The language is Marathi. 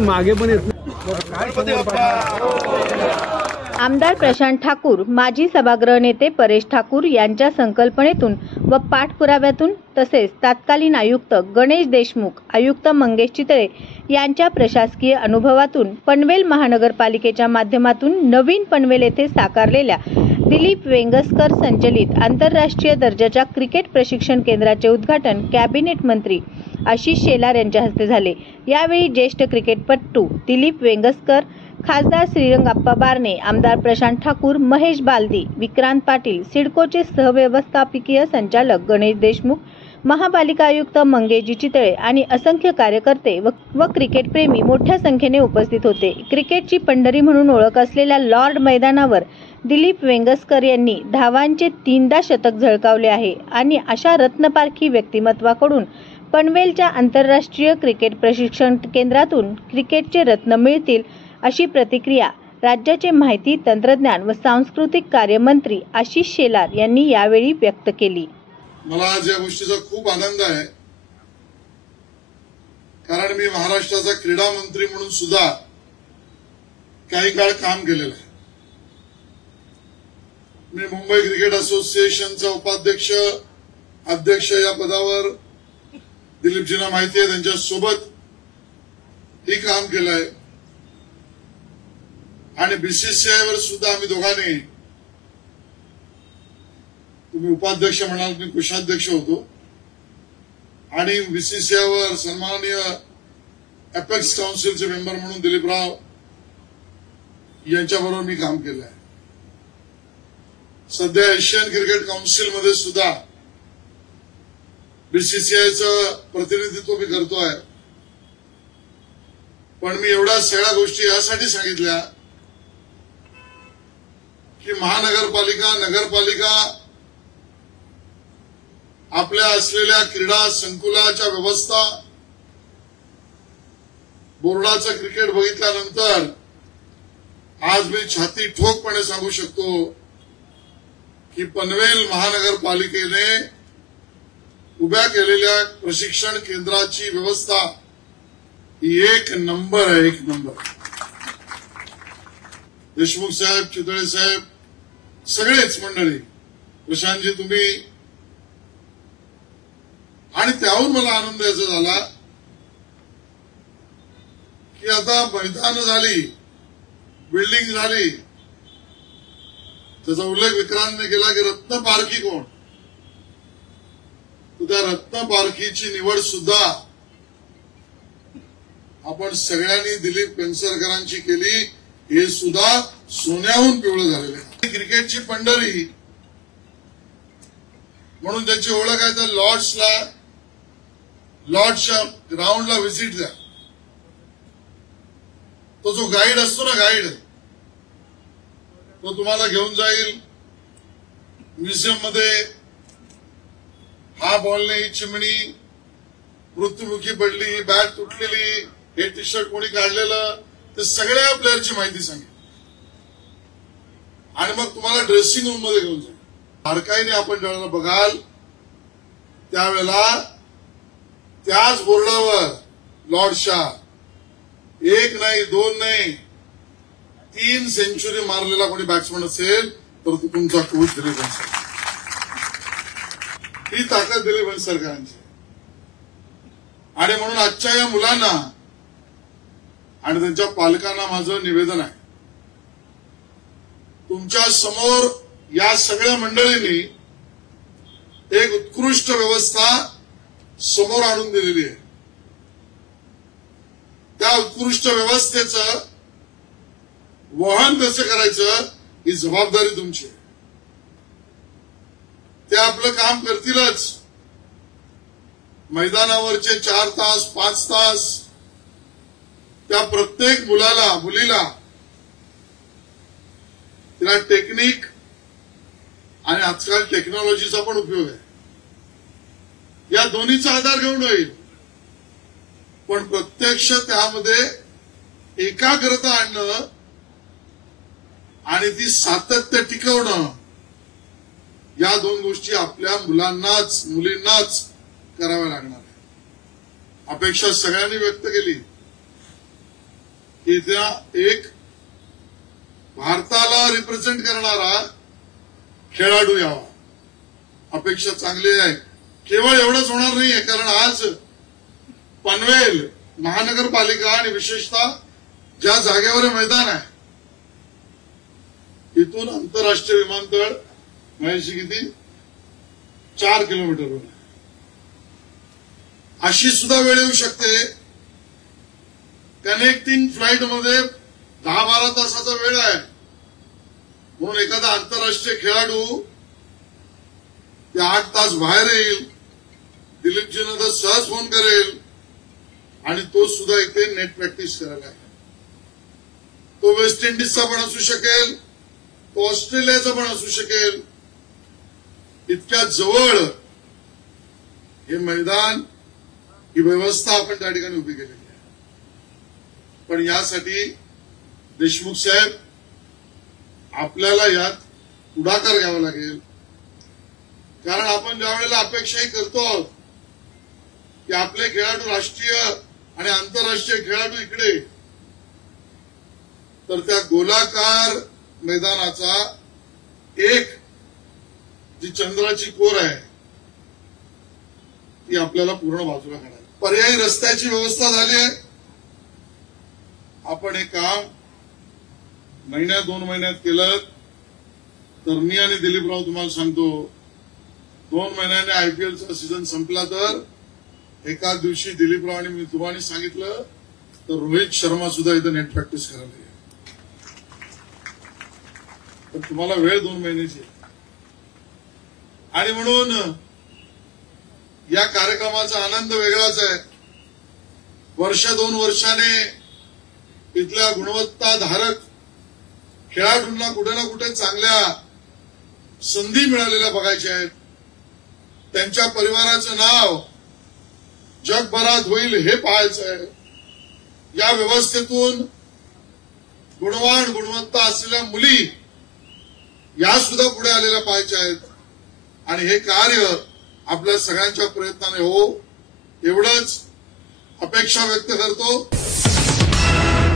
मागे पण येत. आमदार प्रशांत ठाकूर, माजी सभागृह नेते परेश ठाकूर यांच्या संकल्पनेतून व पाठपुराव्यातून तसेच तत्कालीन आयुक्त गणेश देशमुख, आयुक्त मंगेश चितळे यांच्या प्रशासकीय अनुभवातून पनवेल महानगरपालिकेच्या माध्यमातून नवीन पनवेल येथे साकारलेल्या दिलीप वेंगसकर संचलित आंतरराष्ट्रीय दर्जाच्या क्रिकेट प्रशिक्षण केंद्राचे उद्घाटन कॅबिनेट मंत्री आशिष शेलार यांच्या हस्ते झाले। यावेळी ज्येष्ठ क्रिकेटपटू दिलीप वेंगसकर, खासदार श्रीरंगाप्पा बारणे, आमदार प्रशांत ठाकूर, महेश बालदी, विक्रांत पाटील, सिडकोचे सहव्यवस्थापकीय संचालक गणेश देशमुख, महापालिका आयुक्त मंगेशजी चितळे आणि असंख्य कार्यकर्ते व क्रिकेटप्रेमी मोठ्या संख्येने उपस्थित होते। क्रिकेटची पंढरी म्हणून ओळख असलेल्या लॉर्ड मैदानावर दिलीप वेंगसकर यांनी धावांचे 3दा शतक झळकावले आहे आणि अशा रत्नपारखी व्यक्तिमत्वाकडून पनवेलच्या आंतरराष्ट्रीय क्रिकेट प्रशिक्षण केंद्रातून क्रिकेटचे रत्न मिळतील अशी प्रतिक्रिया राज्याचे माहिती तंत्रज्ञान व सांस्कृतिक कार्य मंत्री आशिष शेलार यांनी यावेळी व्यक्त केली। मला आज या गोष्टीचा खूप आनंद आहे, कारण मी महाराष्ट्राचा क्रीडा मंत्री म्हणून सुद्धा काही काळ काम केलेलं आहे। मी मुंबई क्रिकेट असोसिएशनचा उपाध्यक्ष, अध्यक्ष या पदावर दिलीपजींना माहिती आहे, त्यांच्या सोबत ही काम केलं आहे आणि बीसीसीआय वर सुद्धा आम्ही दोघांनी, तुम्ही उपाध्यक्ष म्हणाल, मी कोषाध्यक्ष होतो आणि बीसीसीआय वर सन्माननीय अपेक्स काउन्सिलचे मेंबर म्हणून दिलीपराव यांच्याबरोबर मी काम केलं आहे। सध्या एशियन क्रिकेट काउन्सिल मध्ये सुद्धा बीसीसीआयचं प्रतिनिधित्व मी करतोय। पण मी एवढ्या सगळ्या गोष्टी यासाठी सांगितल्या की महानगरपालिका, नगरपालिका आपल्या असलेल्या क्रीडा संकुलाच्या व्यवस्था, बोर्डाचं क्रिकेट बघितल्यानंतर आज मी छाती ठोकपणे सांगू शकतो की पनवेल महानगरपालिकेने उभ्या केलेल्या प्रशिक्षण केंद्राची व्यवस्था ही एक नंबर आहे, एक नंबर। देशमुख साहेब, चितळे साहेब, सगळेच मंडळी, प्रशांतजी तुम्ही, आणि त्याहून मला आनंद याचा झाला की आता मैदान झाली, बिल्डिंग झाली, त्याचा उल्लेख विक्रांतने केला की रत्न पारखी कोण, तर त्या रत्न पारखीची निवड सुद्धा आपण सगळ्यांनी दिलीप वेंगसरकरांची केली। हे सुद्धा सोन्याहून पिवळं झालेलं आहे। क्रिकेटची पंढरी म्हणून त्याची ओळख आहे, तर लॉर्ड्सच्या ग्राउंडला व्हिजिट द्या। तो जो गाईड असतो ना, गाईड, तो तुम्हाला घेऊन जाईल म्युझियम मध्ये, हा बॉल नाही, चिमणी मृत्युमुखी पडली, ही बॅट तुटलेली, हे टी शर्ट कोणी काढलेलं, ते सगळ्या प्लेअरची माहिती सांगेल आणि मग तुम्हाला ड्रेसिंग रूम मध्ये घेऊन जाईल। बारकाईने आपण ज्यावेळेला बघाल त्यावेळेला त्याच बोर्डावर लॉर्डच्या 1 नाही, 2 नाही, 3 सेंचुरी मारलेला कोणी बॅट्समन असेल तर तो तुमचा कोच दिलीप वेंगसरकर। ही ताकद दिलीप वेंगसरकरांची। आणि म्हणून आजच्या या मुलांना आणि त्यांच्या पालकांना माझं निवेदन आहे, तुमच्या समोर या सगळ्या मंडळींनी एक उत्कृष्ट व्यवस्था समोर आणून दिलेली आहे। त्या उत्कृष्ट व्यवस्थेचं वहन कसं करायचं ही जबाबदारी तुमची आहे। ते आपलं काम करतीलच। मैदानावरचे 4 तास, 5 तास त्या प्रत्येक मुलीला तिला टेक्निक आणि आजकाल टेक्नॉलॉजीचा पण उपयोग आहे, या दोन्हीचा आधार घेऊन होईल। पण प्रत्यक्ष त्यामध्ये एकाग्रता आणणं आणि ती सातत्य टिकवणं, या 2 गोष्टी आपल्या मुलांनाच, मुलींनाच कराव्या लागणार आहे। अपेक्षा सगळ्यांनी व्यक्त केली की त्या एक भारताला रिप्रेझेंट करणारा खेळाडू यावा. अपेक्षा चांगली आहे. केवळ एवढंच होणार नाहीये, कारण आज पनवेल महानगरपालिका आणि विशेषतः ज्या जागेवर हे मैदान आहे इथून आंतरराष्ट्रीय विमानतळ म्हणजे किती 4 किलोमीटरवर अशी सुद्धा वेळ येऊ शकते. कनेक्टिंग फ्लाईट मध्ये 10-12 तासाचा वेळ आहे. म्हणून एखादा आंतरराष्ट्रीय खेळाडू ते 8 तास बाहेर येईल. दिलीपजींना तर सहज फोन करेल आणि तो सुद्धा इथे नेट प्रॅक्टिस करायला. तो वेस्ट इंडिजचा पण असू शकेल, तो ऑस्ट्रेलियाचा पण असू शकेल. इतक्या जवळ हे मैदान, ही व्यवस्था आपण त्या ठिकाणी उभी केलेली आहे. पण यासाठी देशमुख साहेब आपल्याला यात पुढाकार घ्यावा लागेल. कारण आपण ज्या वेळेला अपेक्षाही करतो आहोत की आपले खेळाडू राष्ट्रीय आणि आंतरराष्ट्रीय खेळाडू इकडे, तर त्या गोलाकार मैदानाचा एक जी चंद्राची कोर आहे ती आपल्याला पूर्ण बाजूला काढायला. पर्यायी रस्त्याची व्यवस्था झाली आहे. आपण हे काम 1-2 महिन्यात केलं तर मी आणि दिलीपराव तुम्हाला सांगतो 2 महिन्याने आयपीएलचा सीझन संपला तर एका दिवशी दिलीपराव आणि मी तुम्हाला सांगितलं तर रोहित शर्मा सुद्धा इथं नेट प्रॅक्टिस करायला येईल. पण तुम्हाला वेळ 2 महिन्याची आणि म्हणून या कार्यक्रमाचा आनंद वेगळाच आहे. 1-2 वर्षाने इथल्या गुणवत्ताधारक खेळाडूंना कुठे ना कुठे चांगल्या संधी मिळालेल्या बघायच्या आहेत. त्यांच्या परिवाराचं नाव जगभरात होईल हे पाहायचं आहे. या व्यवस्थेतून गुणवान गुणवत्ता असलेल्या मुली या सुद्धा पुढे आलेल्या पाहायच्या आहेत. आणि हे कार्य आपल्या सगळ्यांच्या प्रयत्नाने हो एवढंच अपेक्षा व्यक्त करतो.